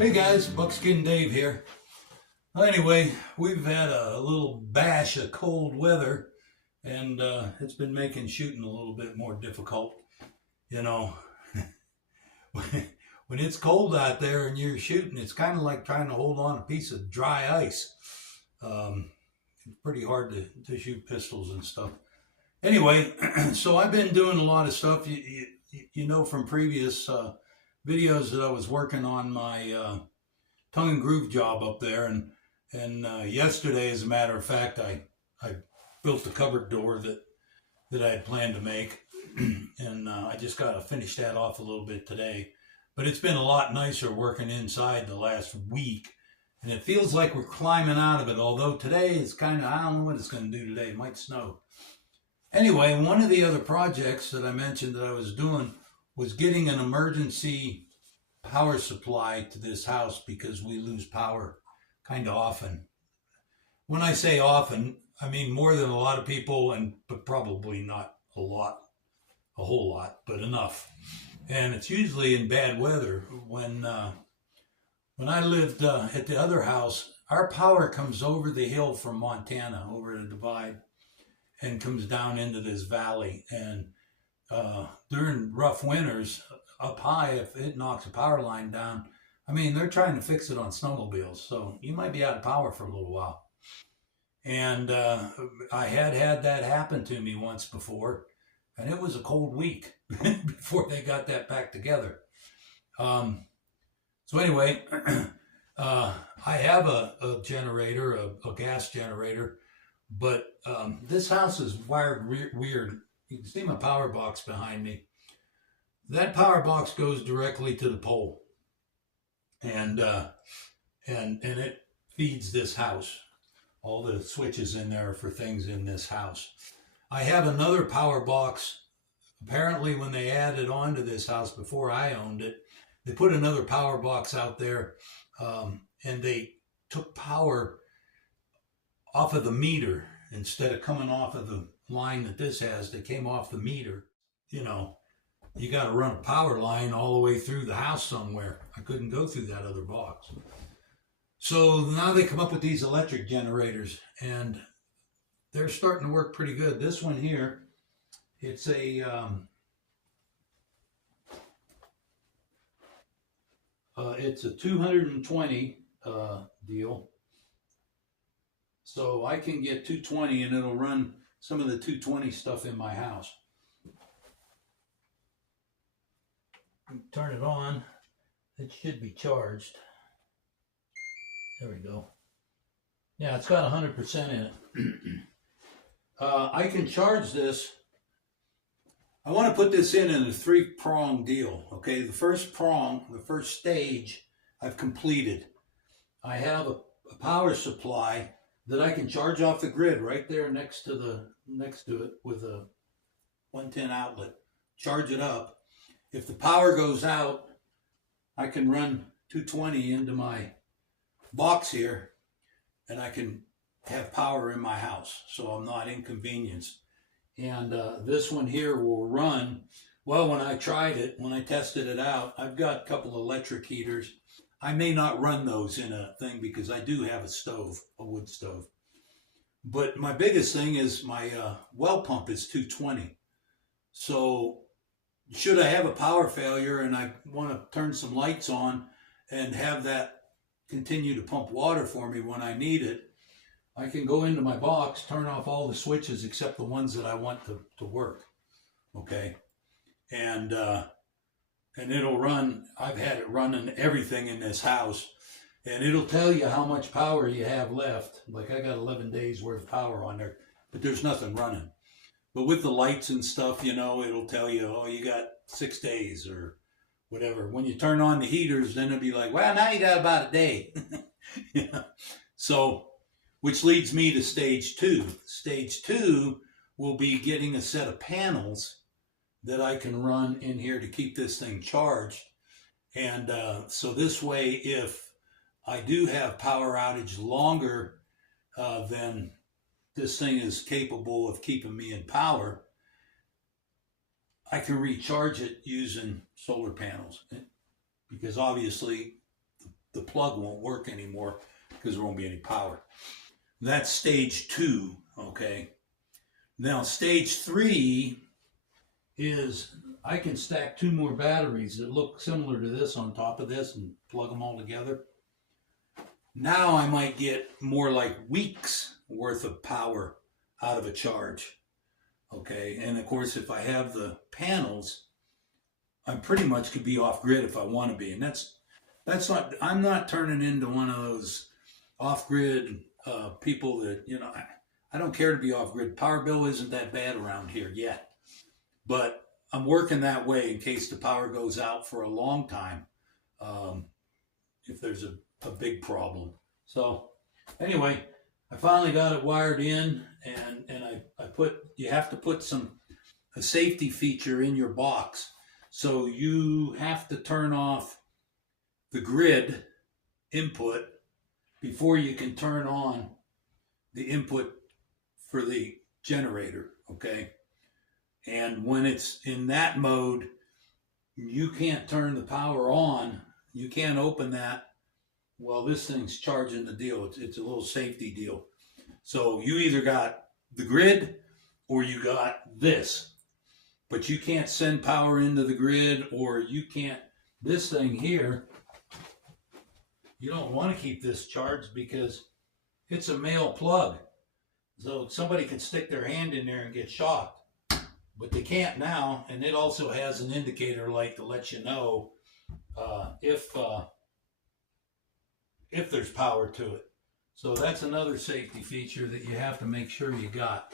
Hey guys, Buckskin Dave here. Well, anyway, we've had a little bash of cold weather, and it's been making shooting a little bit more difficult. You know, when it's cold out there and you're shooting, it's kind of like trying to hold on a piece of dry ice. It's pretty hard to shoot pistols and stuff. Anyway, so I've been doing a lot of stuff. You know from previous videos that I was working on my tongue and groove job up there, and yesterday, as a matter of fact, I built the cupboard door that I had planned to make, and I just got to finish that off a little bit today. But it's been a lot nicer working inside the last week, and it feels like we're climbing out of it, although today is kind of, I don't know what it's going to do today. It might snow. Anyway, one of the other projects that I mentioned that I was doing was getting an emergency power supply to this house because we lose power kind of often. When I say often, I mean more than a lot of people, but probably not a whole lot, but enough. And it's usually in bad weather. When I lived at the other house, our power comes over the hill from Montana, over the divide, and comes down into this valley. And during rough winters, up high, if it knocks a power line down, I mean, they're trying to fix it on snowmobiles, so you might be out of power for a little while. And I had that happen to me once before, and it was a cold week before they got that back together. So anyway, I have a generator, a gas generator, but this house is wired weird. You can see my power box behind me. That power box goes directly to the pole, and it feeds this house. All the switches in there for things in this house. I have another power box. Apparently, when they added on to this house before I owned it, they put another power box out there, and they took power off of the meter instead of coming off of the line that this has. They came off the meter. You know, you got to run a power line all the way through the house somewhere. I couldn't go through that other box. So now they come up with these electric generators, and they're starting to work pretty good. This one here, it's a it's a 220 deal. So I can get 220 and it'll run some of the 220 stuff in my house. Turn it on. It should be charged. There we go. Yeah, it's got 100% in it. I can charge this. I want to put this in a 3-prong deal. Okay, the first prong, the first stage, I've completed. I have a power supply that I can charge off the grid right there next to it with a 110 outlet. Charge it up. If the power goes out, I can run 220 into my box here, and I can have power in my house, so I'm not inconvenienced. And this one here will run, well, when I tested it out, I've got a couple of electric heaters. I may not run those in a thing because I do have a stove, a wood stove. But my biggest thing is my well pump is 220. So should I have a power failure and I want to turn some lights on and have that continue to pump water for me when I need it, I can go into my box, turn off all the switches except the ones that I want to work. Okay. And it'll run. I've had it running everything in this house, and it'll tell you how much power you have left. Like I got 11 days worth of power on there, but there's nothing running. But with the lights and stuff, you know, it'll tell you, oh, you got 6 days or whatever. When you turn on the heaters, then it'll be like, well, now you got about a day. Yeah. So, which leads me to stage 2. Stage 2 will be getting a set of panels that I can run in here to keep this thing charged. And so this way, if I do have power outage longer than this thing is capable of keeping me in power, I can recharge it using solar panels, because obviously plug won't work anymore because there won't be any power. That's stage 2, okay? Now stage 3 is I can stack 2 more batteries that look similar to this on top of this and plug them all together. Now I might get more like weeks worth of power out of a charge, okay? And of course, if I have the panels, I pretty much could be off grid if I want to be. And that's not, I'm not turning into one of those off grid people that, you know, I don't care to be off grid. Power bill isn't that bad around here yet, but I'm working that way in case the power goes out for a long time, if there's a big problem. So anyway, I finally got it wired in, and I put, you have to put a safety feature in your box. So you have to turn off the grid input before you can turn on the input for the generator, okay? And when it's in that mode, you can't turn the power on. You can't open that while this thing's charging the deal. It's a little safety deal. So you either got the grid or you got this, but you can't send power into the grid, or you can't, this thing here, you don't want to keep this charged because it's a male plug. So somebody can stick their hand in there and get shocked. But they can't now, and it also has an indicator light to let you know if there's power to it. So that's another safety feature that you have to make sure you got.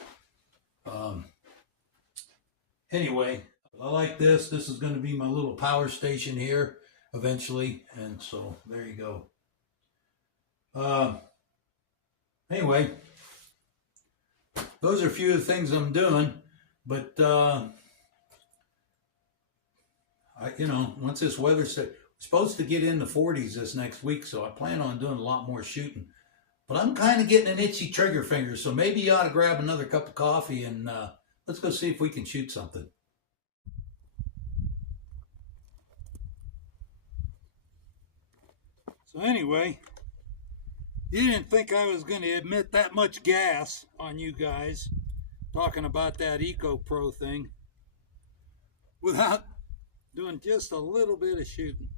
Anyway, I like this. This is going to be my little power station here eventually, and so there you go. Anyway, those are a few of the things I'm doing. But, you know, once this weather stays, we're supposed to get in the 40s this next week, so I plan on doing a lot more shooting. But I'm kind of getting an itchy trigger finger, so maybe you ought to grab another cup of coffee and let's go see if we can shoot something. So anyway, you didn't think I was going to admit that much gas on you guys talking about that EcoPro thing without doing just a little bit of shooting.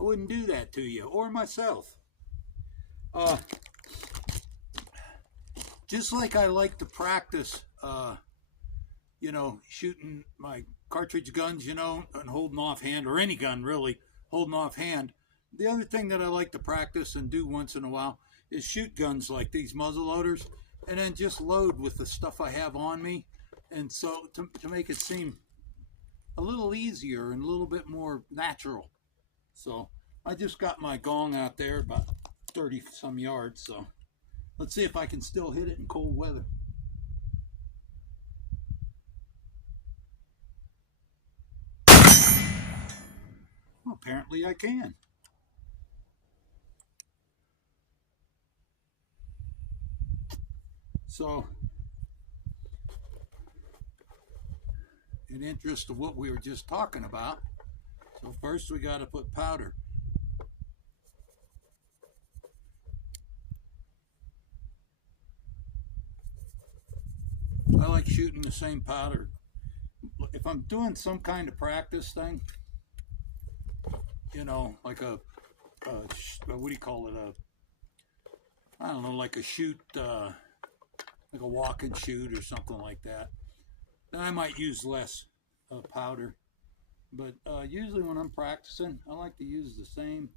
I wouldn't do that to you or myself. Just like I like to practice, you know, shooting my cartridge guns, you know, and holding off hand, or any gun really, holding off hand. The other thing that I like to practice and do once in a while is shoot guns like these muzzleloaders, and then just load with the stuff I have on me. And so to make it seem a little easier and a little bit more natural. So I just got my gong out there about 30 some yards. So let's see if I can still hit it in cold weather. Well, apparently I can. So, in interest of what we were just talking about, so first we got to put powder. I like shooting the same powder. If I'm doing some kind of practice thing, you know, like what do you call it? I don't know, like a shoot, like a walk and shoot or something like that, then I might use less powder. But usually when I'm practicing, I like to use the same.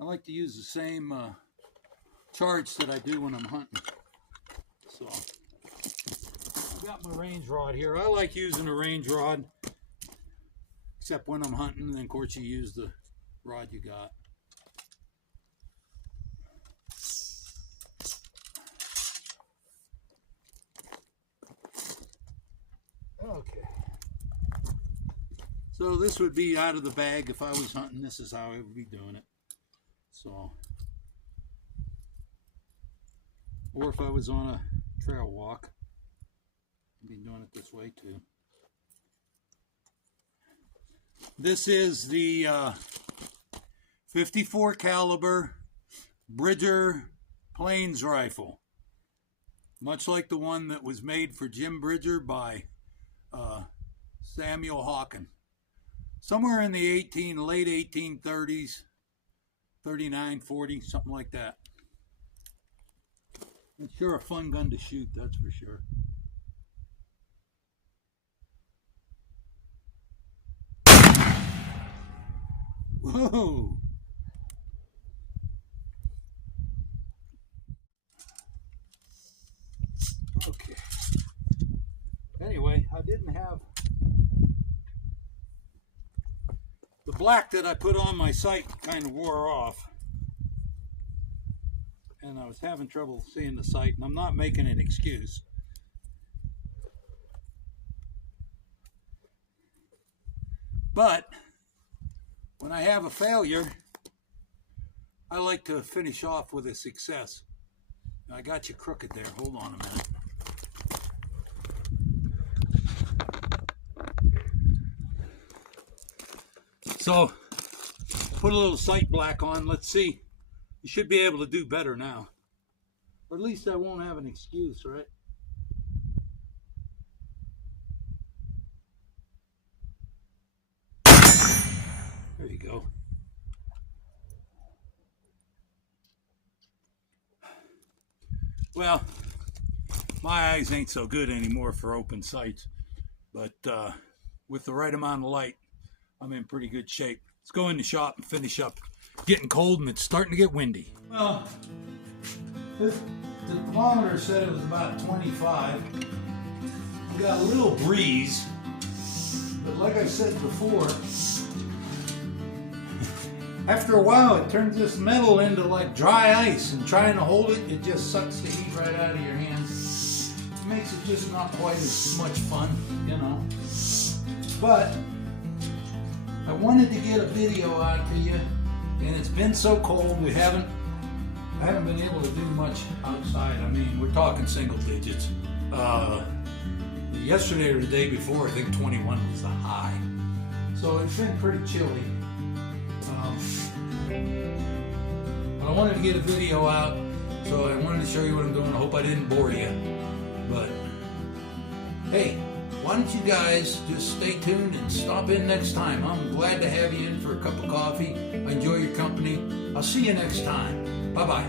I like to use the same charge that I do when I'm hunting. So I've got my range rod here. I like using a range rod, except when I'm hunting. And then of course you use the rod you got. Okay. So this would be out of the bag if I was hunting. This is how I would be doing it. So, or if I was on a trail walk, I'd be doing it this way too. This is the 54 caliber Bridger Plains rifle, much like the one that was made for Jim Bridger by Samuel Hawken. Somewhere in the late 1830s, 39, 40, something like that. It's sure a fun gun to shoot, that's for sure. Whoa! Okay. Anyway, I didn't have the black that I put on my sight, kind of wore off, and I was having trouble seeing the sight, and I'm not making an excuse. But when I have a failure, I like to finish off with a success. I got you crooked there. Hold on a minute. So, put a little sight black on. Let's see. You should be able to do better now. Or at least I won't have an excuse, right? There you go. Well, my eyes ain't so good anymore for open sights, but with the right amount of light, I'm in pretty good shape. Let's go in the shop and finish up. Getting cold and it's starting to get windy. Well, the thermometer said it was about 25. We got a little breeze, but like I said before, after a while it turns this metal into like dry ice, and trying to hold it, it just sucks the heat right out of your hands. It makes it just not quite as much fun, you know. But I wanted to get a video out to you, and it's been so cold I haven't been able to do much outside. I mean, we're talking single digits. Yesterday or the day before, I think 21 was the high. So it's been pretty chilly. But I wanted to get a video out, so I wanted to show you what I'm doing. I hope I didn't bore you. But hey, why don't you guys just stay tuned and stop in next time? I'm glad to have you in for a cup of coffee. I enjoy your company. I'll see you next time. Bye-bye.